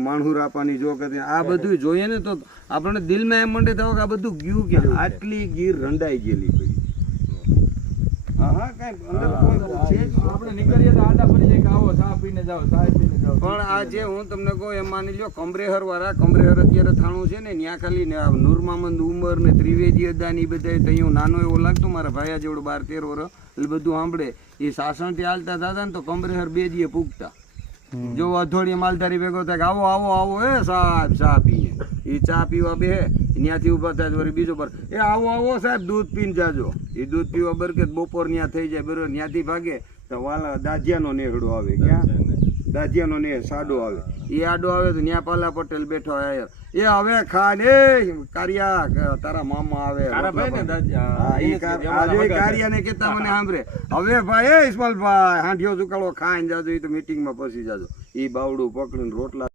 માણહુર આપવાની જો કે આ બધું જોઈએ ને તો આપણને દિલમાં એમ મંડે થવા કે આ બધું ગયું ક્યાં આટલી ગીર રંડાઈ ગયેલી પડી. હા કાંઈ અંદર કોઈ છે જ. આપણે નીકળીએ તો આડા પડી જાય કે આવો ચા પીને જાઓ ચા પીને જાઓ. પણ આ જે હું તમને કહું એમ માની લો કમરેહર વાળા કમરેહર અત્યારે થાણું છે ને ત્યાં ખાલી ને નૂર મામદ ઉમર ને ત્રિવેદી અદાની બધા ત્યાં નાનો એવો લાગતો મારા ભાયા જેવડો 12-13 વર્ષ એટલે બધું સાંભળે એ સાસણથી હાલતા દાદા ને તો કમરેહર 2 દીએ પૂગતા. જો અધોડી માલધારી ભેગો થાય કે આવો આવો આવો એ સાહેબ ચા પીએ એ ચા પીવા બે ત્યાંથી ઉભા થાય વળી બીજો પર એ આવો આવો સાહેબ દૂધ પીને જાજો એ દૂધ પીવા બરકે બપોર ત્યાં થઈ જાય બરોબર ત્યાંથી ભાગે તો વાલા દાજિયાનો નેહડો આવે ક્યાં દાજિયાનો ને સાડો આવે એ આડો આવે તો ત્યાં પાલા પટેલ બેઠો આયર એ હવે ખા ને કારિયા તારા મામા આવે કારિયાને કેતા મને સાંભળે હવે ભાઈ ઇસ્માલભાઈ હાંડિયો ચુકાળો ખાઈને જાજો એ તો મીટિંગમાં પસી જાજો એ બાવડું પકડીને રોટલા